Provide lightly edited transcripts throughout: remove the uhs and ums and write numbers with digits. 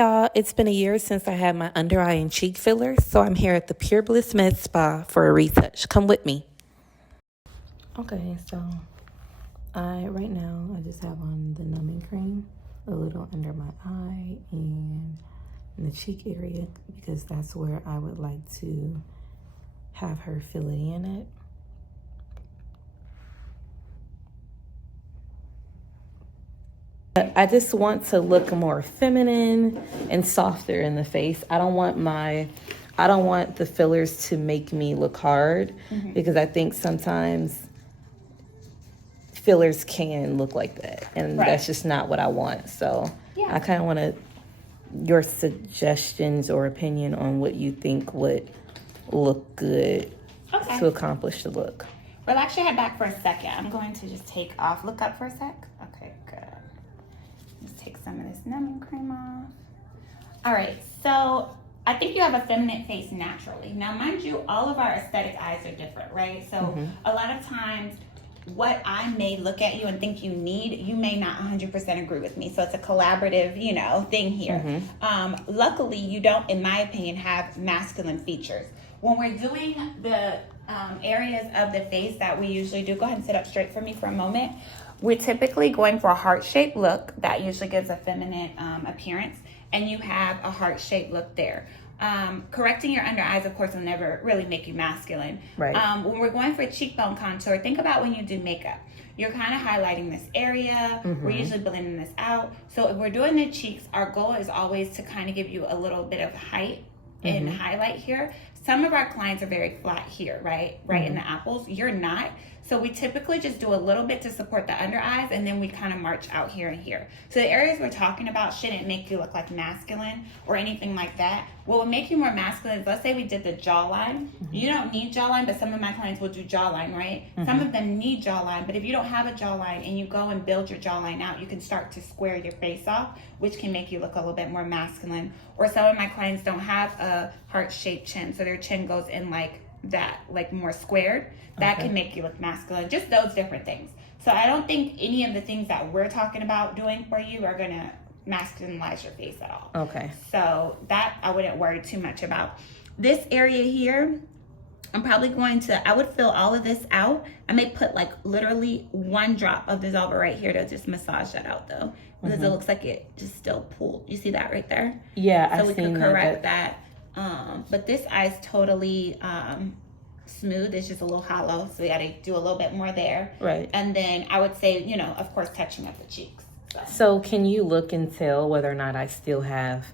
y'all, it's been a year since I had my under eye and cheek fillers, so I'm here at the Pure Bliss Med Spa for a retouch. Come with me. Okay, so right now I just have on the numbing cream a little under my eye and in the cheek area because that's where I would like to have her fill it in at. I just want to look more feminine and softer in the face. I don't want the fillers to make me look hard because I think sometimes fillers can look like that and that's just not what I want. So I kind of want your suggestions or opinion on what you think would look good to accomplish the look. Relax your head back for a second. I'm going to just take off. Look up for a sec. Okay, good. Let's take some of this numbing cream off. All right, so I think you have a feminine face naturally. Now, mind you, all of our aesthetic eyes are different, right? So a lot of times what I may look at you and think you need, you may not 100% agree with me. So it's a collaborative, thing here. Luckily, you don't, in my opinion, have masculine features. When we're doing the areas of the face that we usually do, go ahead and sit up straight for me for a moment. We're typically going for a heart-shaped look. That usually gives a feminine appearance. And you have a heart-shaped look there. Correcting your under eyes, of course, will never really make you masculine. Right. When we're going for cheekbone contour, think about when you do makeup. You're kind of highlighting this area. We're usually blending this out. So if we're doing the cheeks, our goal is always to kind of give you a little bit of height and highlight here. Some of our clients are very flat here, right in the apples. You're not. So we typically just do a little bit to support the under eyes, and then we kind of march out here and here. So the areas we're talking about shouldn't make you look like masculine or anything like that. What would make you more masculine is, let's say we did the jawline. You don't need jawline, but some of my clients will do jawline, right? Some of them need jawline, but if you don't have a jawline and you go and build your jawline out, you can start to square your face off, which can make you look a little bit more masculine. Or some of my clients don't have a heart-shaped chin, so their chin goes in like that, like more squared. That can make you look masculine. Just those different things. So I don't think any of the things that we're talking about doing for you are going to masculinize your face at all. Okay. So that I wouldn't worry too much about. This area here, I'm probably going to, I would fill all of this out. I may put like literally one drop of dissolver right here to just massage that out though. Because it looks like it just still pulled. You see that right there? Yeah, so we can correct that. But this eye is totally smooth. It's just a little hollow, so we got to do a little bit more there. Right. And then I would say, of course, touching up the cheeks. So can you look and tell whether or not I still have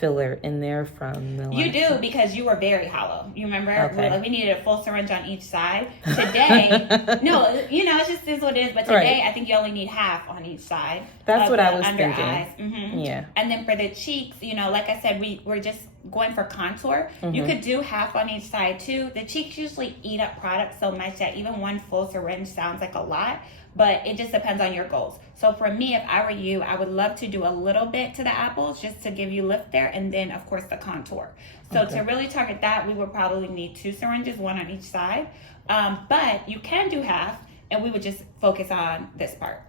filler in there from the You do, because you were very hollow. You remember? Okay. We needed a full syringe on each side. Today, no, it just is what it is. But today, I think you only need half on each side. That's what I was under thinking. Eyes. Yeah. And then for the cheeks, like I said, we're just going for contour. You could do half on each side too. The cheeks usually eat up product so much that even one full syringe sounds like a lot. But it just depends on your goals. So for me, if I were you, I would love to do a little bit to the apples just to give you lift there, and then of course the contour. So to really target that, we would probably need 2 syringes, 1 on each side. But you can do half, and we would just focus on this part.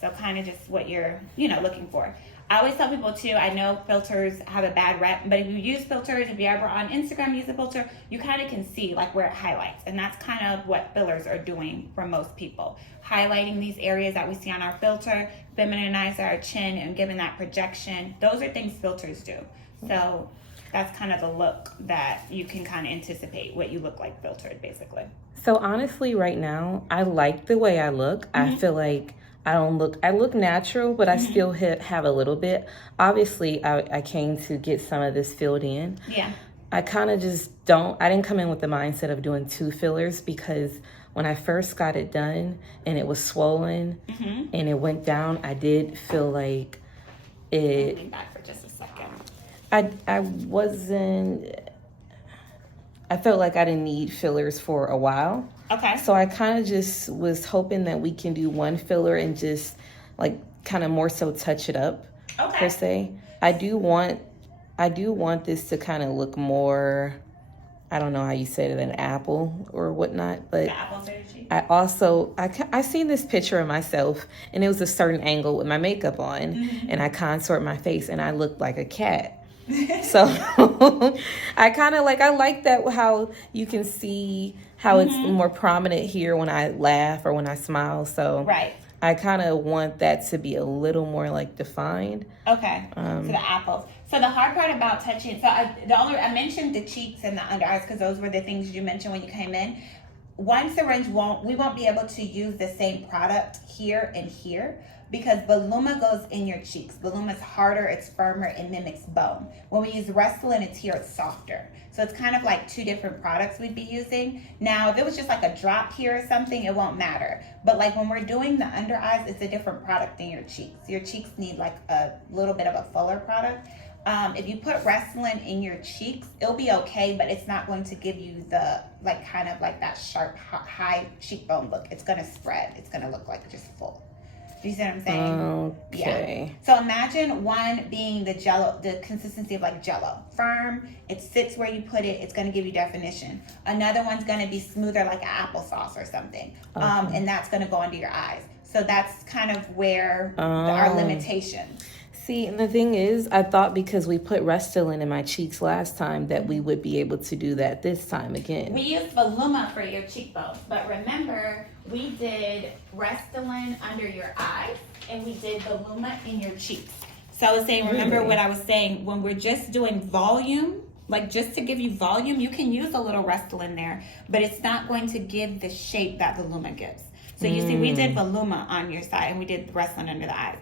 So kind of just what you're, looking for. I always tell people too, I know filters have a bad rep, but if you use filters, if you ever on Instagram use a filter, you kind of can see like where it highlights. And that's kind of what fillers are doing for most people. Highlighting these areas that we see on our filter, femininize our chin and giving that projection. Those are things filters do. So that's kind of the look that you can kind of anticipate what you look like filtered, basically. So honestly, right now, I like the way I look. I feel like I look natural, but I still have a little bit. Obviously, I came to get some of this filled in. Yeah. I kind of just I didn't come in with the mindset of doing 2 fillers because when I first got it done and it was swollen and it went down, I did feel like it. Lean back for just a second. I felt like I didn't need fillers for a while. Okay. So I kind of just was hoping that we can do 1 filler and just like kind of more so touch it up per se. I do want this to kind of look more, I don't know how you say it, an apple or whatnot, but the apples are your cheeks? I seen this picture of myself, and it was a certain angle with my makeup on, and I contoured my face, and I looked like a cat. So I like that, how you can see how it's more prominent here when I laugh or when I smile. So right. I kind of want that to be a little more like defined. Okay. So the apples. So the hard part about touching, I mentioned the cheeks and the under eyes because those were the things you mentioned when you came in. One syringe we won't be able to use the same product here and here because Voluma goes in your cheeks. Voluma is harder, it's firmer, it mimics bone. When we use Restylane, it's here, it's softer. So it's kind of like two different products we'd be using. Now, if it was just like a drop here or something, it won't matter. But like when we're doing the under eyes, it's a different product than your cheeks. Your cheeks need like a little bit of a fuller product. If you put Restylane in your cheeks, it'll be okay, but it's not going to give you the like kind of like that sharp high cheekbone look. It's going to spread. It's going to look like just full. Do you see what I'm saying? Okay. Yeah. So imagine one being the Jello, the consistency of like Jello, firm. It sits where you put it. It's going to give you definition. Another one's going to be smoother, like an applesauce or something, and that's going to go under your eyes. So that's kind of where our limitations. See, and the thing is, I thought because we put Restylane in my cheeks last time that we would be able to do that this time again. We used Voluma for your cheekbones, but remember, we did Restylane under your eyes, and we did Voluma in your cheeks. So I was saying, remember what I was saying, when we're just doing volume, like just to give you volume, you can use a little Restylane there, but it's not going to give the shape that Voluma gives. So you see, we did Voluma on your side, and we did Restylane under the eyes.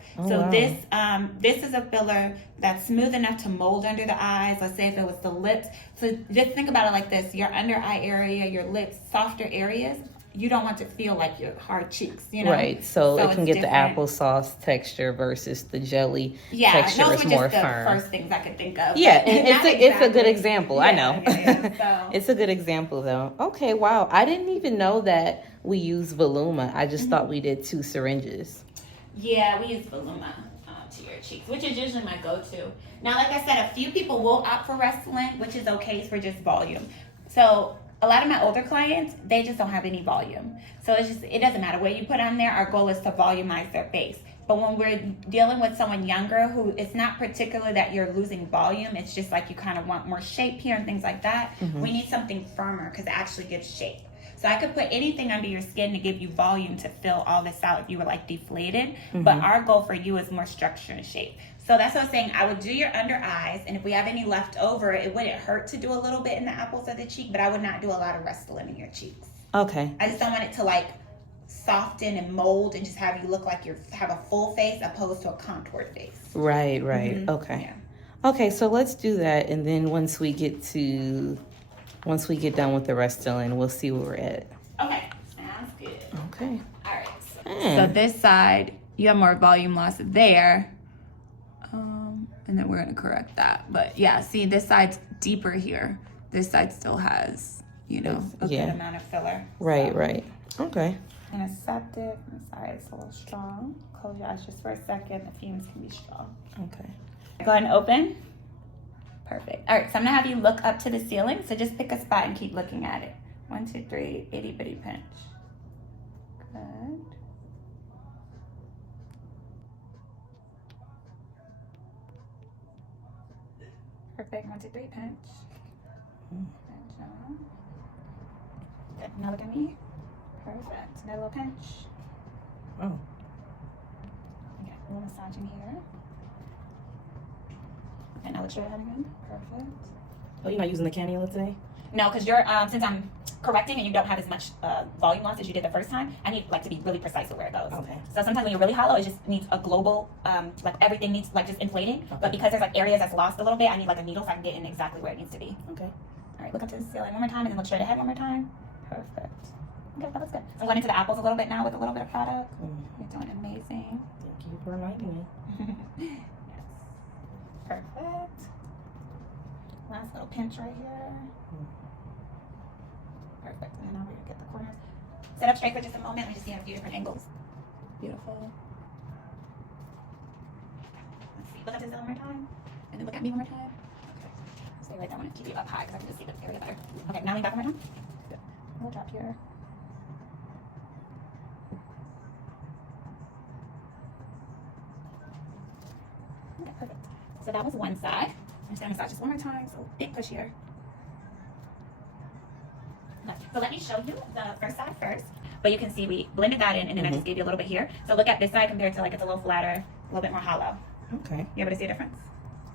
This is a filler that's smooth enough to mold under the eyes. Let's say if it was the lips. So just think about it like this: your under eye area, your lips, softer areas. You don't want to feel like your hard cheeks, you know? Right. So it can get the applesauce texture versus the jelly texture. Those is were more just firm. The first things I could think of. Yeah, it's a good example. I know. So. It's a good example, though. Okay, wow. I didn't even know that we use Voluma. I just thought we did 2 syringes. Yeah, we use Voluma to your cheeks, which is usually my go-to. Now, like I said, a few people will opt for Restylane, which is okay for just volume. So a lot of my older clients, they just don't have any volume. So it doesn't matter what you put on there. Our goal is to volumize their face. But when we're dealing with someone younger who it's not particular that you're losing volume, it's just like you kind of want more shape here and things like that. We need something firmer because it actually gives shape. So I could put anything under your skin to give you volume to fill all this out if you were like deflated. But our goal for you is more structure and shape. So that's what I was saying. I would do your under eyes, and if we have any left over, it wouldn't hurt to do a little bit in the apples of the cheek, but I would not do a lot of Restylane in your cheeks. Okay. I just don't want it to like soften and mold and just have you look like you have a full face opposed to a contoured face. Right. Okay. Yeah. Okay, so let's do that, and then once we get done with the Restylane, we'll see where we're at. Okay, sounds good. Okay. All right. So this side, you have more volume loss there. And then we're going to correct that. But yeah, see, this side's deeper here. This side still has, a good amount of filler. Right. Okay. Antiseptic. I'm sorry, it's a little strong. Close your eyes just for a second. The fumes can be strong. Okay. Go ahead and open. Perfect. All right, so I'm going to have you look up to the ceiling. So just pick a spot and keep looking at it. 1, 2, 3, itty bitty pinch. Good. Perfect. 1, 2, 3, pinch. Pinch on. Good. Now look at me. Perfect. Another little pinch. Oh. Okay. A little massage in here. Okay. Now look straight ahead again. Perfect. Oh, you're not using the cannula today? No, because you're since I'm correcting and you don't have as much volume loss as you did the first time, I need to be really precise with where it goes. Okay. So sometimes when you're really hollow, it just needs a global, everything needs just inflating. Okay. But because there's areas that's lost a little bit, I need a needle so I can get in exactly where it needs to be. Okay. All right, look up to the ceiling one more time and then look straight ahead one more time. Perfect. Okay, that looks good. So I'm going into the apples a little bit now with a little bit of product. You're doing amazing. Thank you for reminding me. Yes. Perfect. Last little pinch right here. Perfect. And then now we're going to get the corners. Sit up straight for just a moment. We just see a few different angles. Beautiful. Let's see. Look up to the ceiling one more time. And then look at me one more time. Okay. Stay right there. I want to keep you up high because I can just see the area better. Okay, now lean back one more time. Good. A little drop here. perfect. So that was one side. I'm just gonna massage this one more time, so big push here. Okay. So let me show you the first side first. But you can see we blended that in, and then I just gave you a little bit here. So look at this side compared to like it's a little flatter, a little bit more hollow. Okay. You able to see a difference?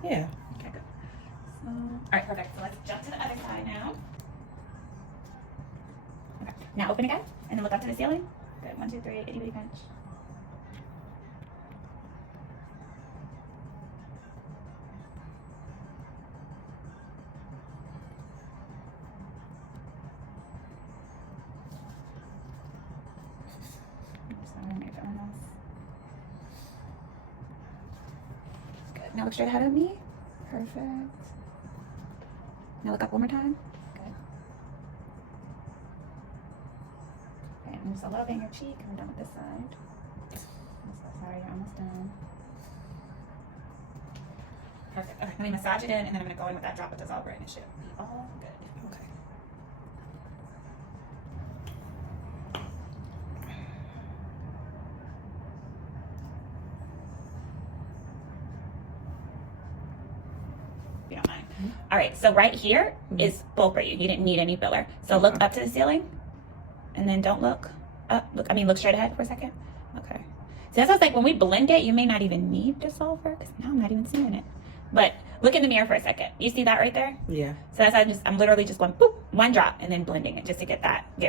Yeah. Okay, good. So, all right, perfect. So let's jump to the other side now. Okay. Now open again, and then look up to the ceiling. Good. 1, 2, 3. Itty bitty pinch. Good. Now look straight ahead of me. Perfect. Now look up one more time. Good. Okay, and just a little bit in your cheek, and we're done with this side. Sorry, you're almost done. Perfect. Okay, let me massage it in, and then I'm going to go in with that drop of dissolver, and it should be all good. Okay. If you don't mind. All right, so right here is full for you. You didn't need any filler. So look up to the ceiling, and then don't look up. Look straight ahead for a second. Okay. So that's what's like when we blend it, you may not even need dissolver because now I'm not even seeing it. But look in the mirror for a second. You see that right there? Yeah. So that's I'm literally just going boop, one drop, and then blending it just to get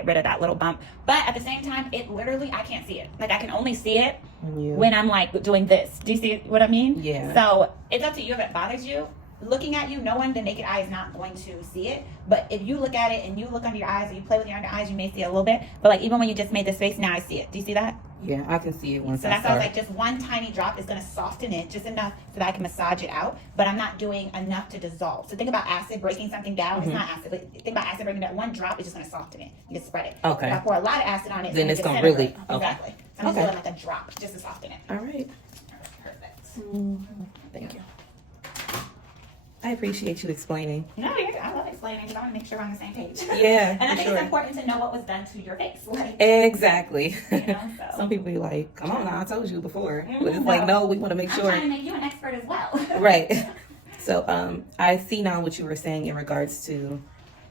rid of that little bump. But at the same time, it literally, I can't see it. Like I can only see it when I'm like doing this. Do you see what I mean? Yeah. So it's up to you if it bothers you. Looking at you, no one, the naked eye is not going to see it. But if you look at it and you look under your eyes or you play with your under eyes, you may see it a little bit. But like even when you just made this face, now I see it. Do you see that? Yeah, I can see it once. So that's why I was like, just one tiny drop is going to soften it just enough so that I can massage it out. But I'm not doing enough to dissolve. So think about acid breaking something down. It's not acid, but think about acid breaking that one drop is just going to soften it. You just spread it. Okay. If I pour a lot of acid on it, then it's going to really. Okay. Exactly. So I'm doing like a drop just to soften it. All right. Perfect. Thank you. I appreciate you explaining. No, I love explaining because I want to make sure we're on the same page. Yeah, and I think it's important to know what was done to your face. Like, exactly. You know, so. Some people be like, come on now, I told you before. But it's like, no, we want to make sure. I'm trying to make you an expert as well. Right. So I see now what you were saying in regards to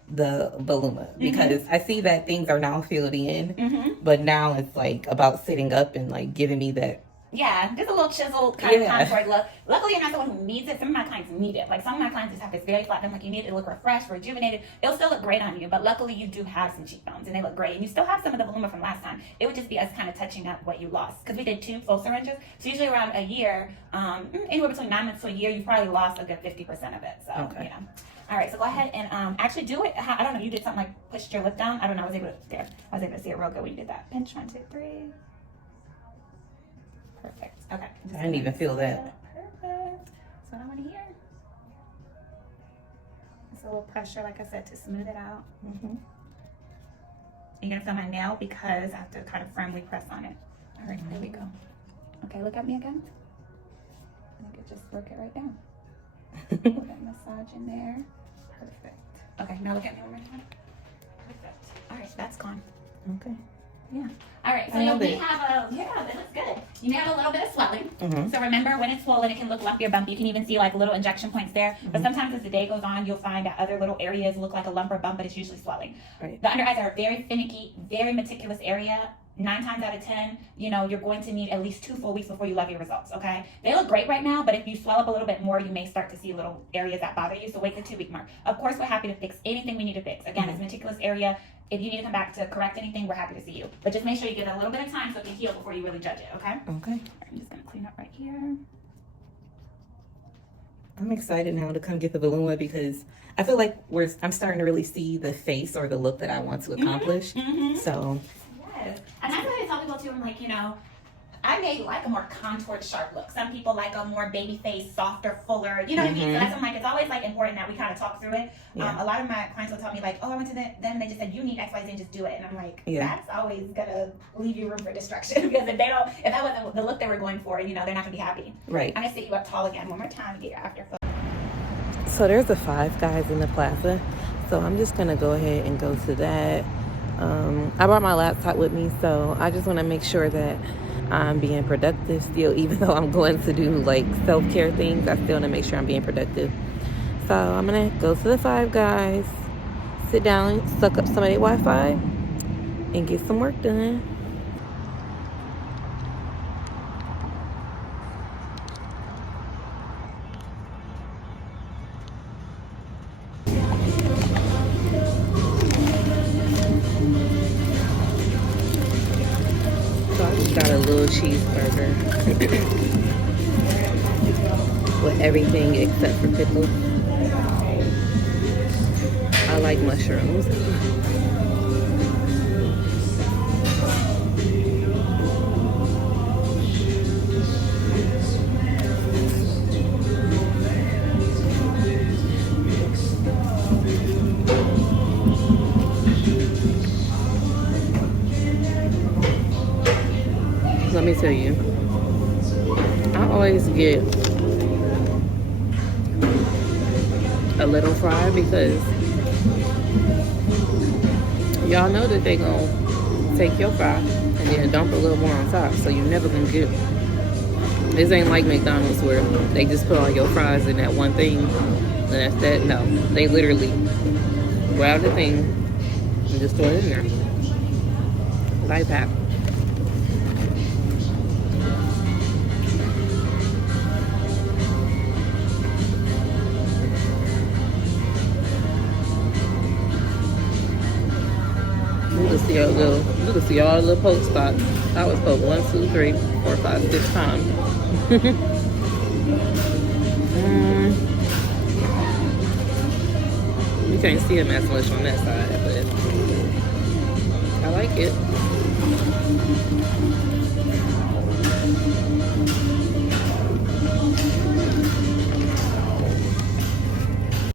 the Voluma. Because I see that things are now filled in. But now it's like about sitting up and like giving me that. Yeah, just a little chiseled kind of contoured look. Luckily, you're not someone who needs it. Some of my clients need it. Like some of my clients just have this very flat. I'm like, you need it to look refreshed, rejuvenated. It'll still look great on you, but luckily you do have some cheekbones and they look great. And you still have some of the Voluma from last time. It would just be us kind of touching up what you lost because we did 2 full syringes. So usually around a year, anywhere between 9 months to a year, you probably lost a good 50% of it. So you know. All right, so go ahead and actually do it. I don't know. You did something like pushed your lip down. I don't know. I was able to see it real good when you did that. Pinch 1, 2, 3. Perfect. Okay. I didn't even feel that. Perfect. That's what I want to hear. It's a little pressure, like I said, to smooth it out. You're going to feel my nail because I have to kind of firmly press on it. All right, there we go. Okay, look at me again. I think just work it right down. Put that massage in there. Perfect. Okay, now look at me one more time. Perfect. All right, that's gone. Okay. Yeah. All right. So you may have it looks good. You may have a little bit of swelling. So remember, when it's swollen, it can look lumpy or bumpy. You can even see like little injection points there. But sometimes as the day goes on, you'll find that other little areas look like a lump or bump, but it's usually swelling. Right. The under eyes are a very finicky, very meticulous area. 9 times out of 10, you know, you're going to need at least 2 full weeks before you love your results, okay? They look great right now, but if you swell up a little bit more, you may start to see little areas that bother you, so wait the 2-week mark. Of course, we're happy to fix anything we need to fix. Again, it's a meticulous area. If you need to come back to correct anything, we're happy to see you. But just make sure you give it a little bit of time so it can heal before you really judge it, okay? Okay. I'm just going to clean up right here. I'm excited now to come get the Voluma because I feel like I'm starting to really see the face or the look that I want to accomplish. So... Yes. And that's what I tell people too. I'm like, you know, I may like a more contoured, sharp look. Some people like a more baby face, softer, fuller. You know what I mean? So that's what I'm like, it's always like important that we kind of talk through it. A lot of my clients will tell me like, oh, I went to them and they just said, you need X, Y, Z and just do it. And I'm like, that's always gonna leave you room for destruction because if that wasn't the look they were going for, you know, they're not gonna be happy. Right. I'm gonna sit you up tall again one more time and get your after photo. So there's a Five Guys in the plaza. So I'm just gonna go ahead and go to that. I brought my laptop with me, so I just want to make sure that I'm being productive still, even though I'm going to do like self-care things. I still want to make sure I'm being productive. So I'm gonna go to the Five Guys, sit down, suck up some of their Wi-Fi, and get some work done. So I just got a little cheeseburger with everything except for pickles. I like mushrooms. Let me tell you, I always get a little fry because y'all know that they gonna take your fry and then dump a little more on top, so you're never gonna get. This ain't like McDonald's where they just put all your fries in that one thing and that's that. No, they literally grab the thing and just throw it in there. Light pack. You can see all the little poke spots. I was poked 1, 2, 3, 4, 5, 6 times. You can't see them as much on that side, but I like it.